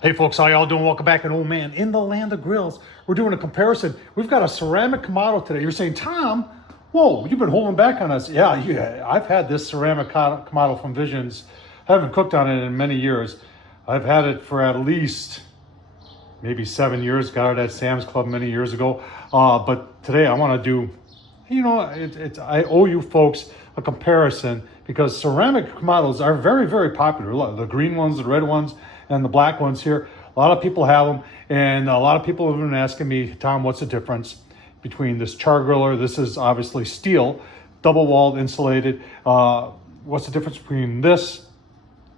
Hey folks, how y'all doing? Welcome back. And oh man, in the land of grills, we're doing a comparison. We've got a ceramic Kamado today. You're saying, Tom, whoa, you've been holding back on us. Yeah, I've had this ceramic Kamado from Visions. I haven't cooked on it in many years. I've had it for at least maybe 7 years. Got it at Sam's Club many years ago. But today I want to do, I owe you folks a comparison because ceramic Kamados are very, very popular. The green ones, the red ones, and the black ones here. A lot of people have them, and a lot of people have been asking me, Tom, what's the difference between this char griller? This is obviously steel, double-walled, insulated. What's the difference between this,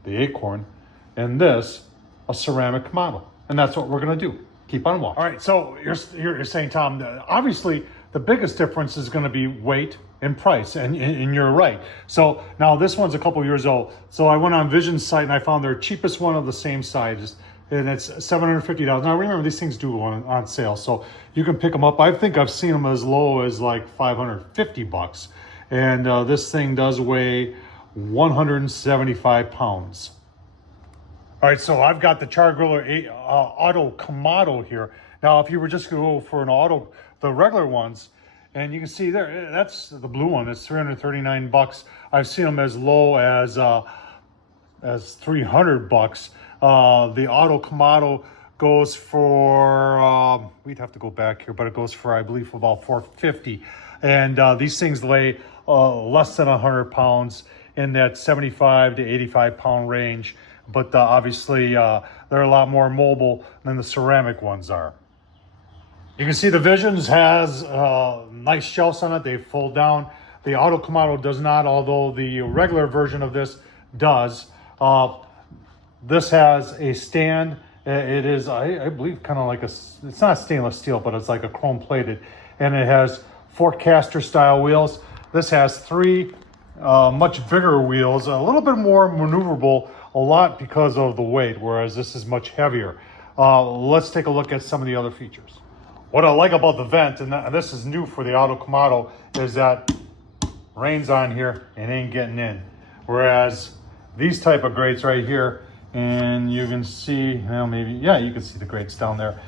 the Acorn, and this, a ceramic Kamado? And that's what we're gonna do. Keep on watching. All right, so you're saying, Tom, obviously the biggest difference is gonna be weight and price, and you're right. So now this one's a couple years old. So I went on Vision's site and I found their cheapest one of the same size, and it's $750. Now remember, these things do go on sale, so you can pick them up. I think I've seen them as low as like 550 bucks. And this thing does weigh 175 pounds. All right, so I've got the char griller auto Kamado here. Now, if you were just to go for an auto, the regular ones, and you can see there, that's the blue one. It's 339 bucks. I've seen them as low as 300 bucks. The auto Kamado goes for, we'd have to go back here, but it goes for, I believe, about 450. And these things weigh less than 100 pounds in that 75 to 85 pound range. But obviously, they're a lot more mobile than the ceramic ones are. You can see the Visions has nice shelves on it. They fold down. The Auto Kamado does not, although the regular version of this does. This has a stand. It is, I believe, kind of like it's not stainless steel, but it's like a chrome plated. And it has 4 caster style wheels. This has 3 much bigger wheels, a little bit more maneuverable, a lot because of the weight, whereas this is much heavier. Let's take a look at some of the other features. What I like about the vent, and this is new for the Auto Kamado, is that rain's on here and ain't getting in. Whereas these type of grates right here, and you can see, well, maybe, yeah, you can see the grates down there.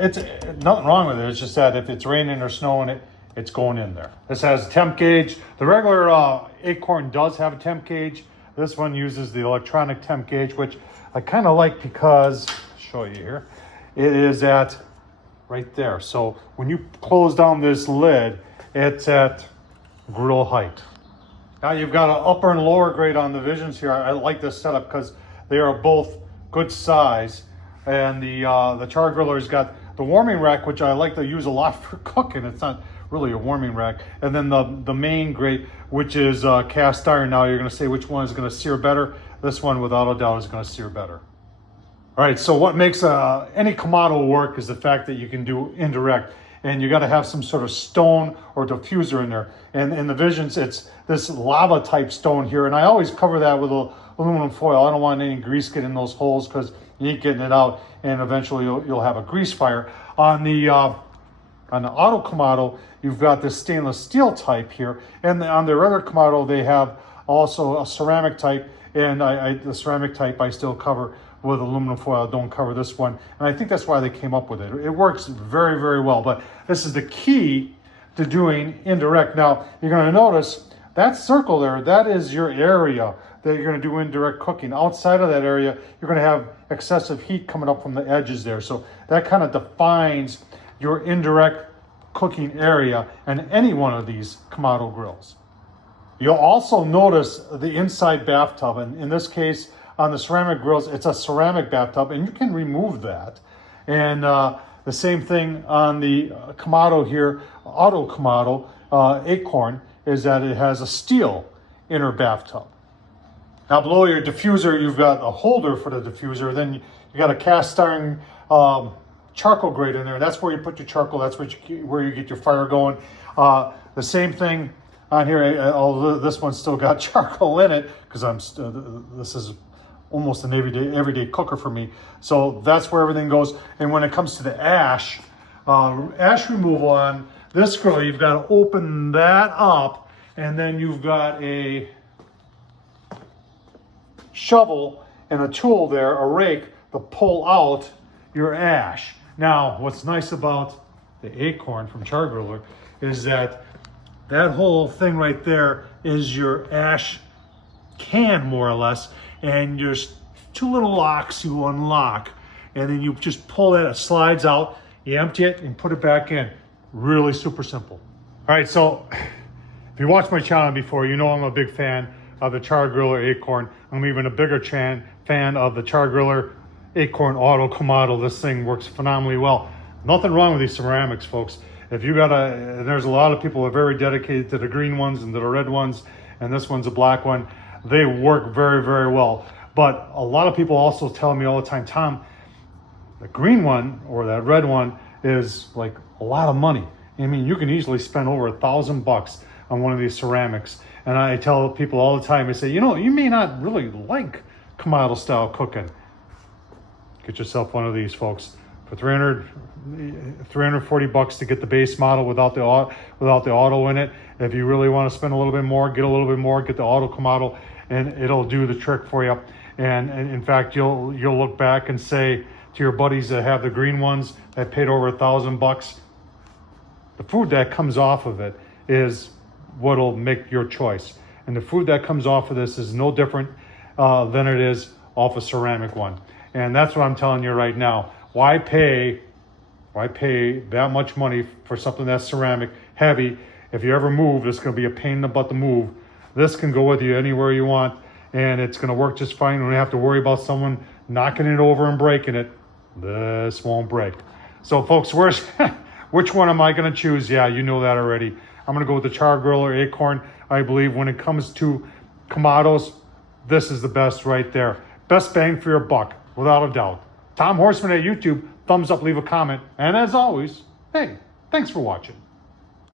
It's nothing wrong with it. It's just that if it's raining or snowing, it's going in there. This has a temp gauge. The regular Acorn does have a temp gauge. This one uses the electronic temp gauge, which I kind of like because, I'll show you here, it is at right there. So when you close down this lid, it's at grill height. Now you've got an upper and lower grate on the Visions here. I like this setup because they are both good size. And the char griller's got the warming rack, which I like to use a lot for cooking. It's not really a warming rack. And then the main grate, which is cast iron. Now you're gonna say which one is gonna sear better. This one, without a doubt, is gonna sear better. All right, so what makes any Kamado work is the fact that you can do indirect, and you got to have some sort of stone or diffuser in there. And in the Visions, it's this lava type stone here, and I always cover that with aluminum foil. I don't want any grease getting in those holes because you ain't getting it out, and eventually you'll have a grease fire. On the Auto Kamado, you've got this stainless steel type here, and on the regular Kamado, they have also a ceramic type, and the ceramic type I still cover with aluminum foil. Don't cover this one, and I think that's why they came up with it. It works very, very well, but this is the key to doing indirect. Now, you're gonna notice that circle there, that is your area that you're gonna do indirect cooking. Outside of that area, you're gonna have excessive heat coming up from the edges there. So that kind of defines your indirect cooking area in any one of these Kamado grills. You'll also notice the inside bathtub, and in this case, on the ceramic grills, it's a ceramic bathtub, and you can remove that. And the same thing on the Kamado here, Auto Kamado Acorn, is that it has a steel inner bathtub. Now below your diffuser, you've got a holder for the diffuser. Then you got a cast iron charcoal grate in there. That's where you put your charcoal. That's where you get your fire going. The same thing on here, although this one's still got charcoal in it, because this is almost an everyday cooker for me. So that's where everything goes. And when it comes to the ash removal on this grill, you've got to open that up, and then you've got a shovel and a tool there, a rake, to pull out your ash. Now, what's nice about the Acorn from Char Griller is that whole thing right there is your ash can, more or less, and there's two little locks you unlock, and then you just pull that, it slides out, you empty it and put it back in. Really super simple. All right, so if you watched my channel before, you know I'm a big fan of the Char Griller Acorn. I'm even a bigger fan of the Char Griller Acorn Auto Kamado. This thing works phenomenally well. Nothing wrong with these ceramics, folks. If you got and there's a lot of people who are very dedicated to the green ones and to the red ones, and this one's a black one. They work very, very well. But a lot of people also tell me all the time, Tom, the green one or that red one is like a lot of money. I mean, you can easily spend over $1,000 on one of these ceramics. And I tell people all the time, I say, you know, you may not really like Kamado style cooking. Get yourself one of these, folks. For $340 to get the base model without the auto in it. If you really want to spend a little bit more, get a little bit more, get the auto Kamado, and it'll do the trick for you. And in fact, you'll look back and say to your buddies that have the green ones that paid over $1,000, the food that comes off of it is what'll make your choice. And the food that comes off of this is no different than it is off a ceramic one. And that's what I'm telling you right now. Why pay that much money for something that's ceramic, heavy? If you ever move, it's going to be a pain in the butt to move. This can go with you anywhere you want, and it's going to work just fine. You don't have to worry about someone knocking it over and breaking it. This won't break. So, folks, which one am I going to choose? Yeah, you know that already. I'm going to go with the Char Griller Acorn. I believe when it comes to Kamados, this is the best right there. Best bang for your buck, without a doubt. Tom Horsman at YouTube, thumbs up, leave a comment. And as always, hey, thanks for watching.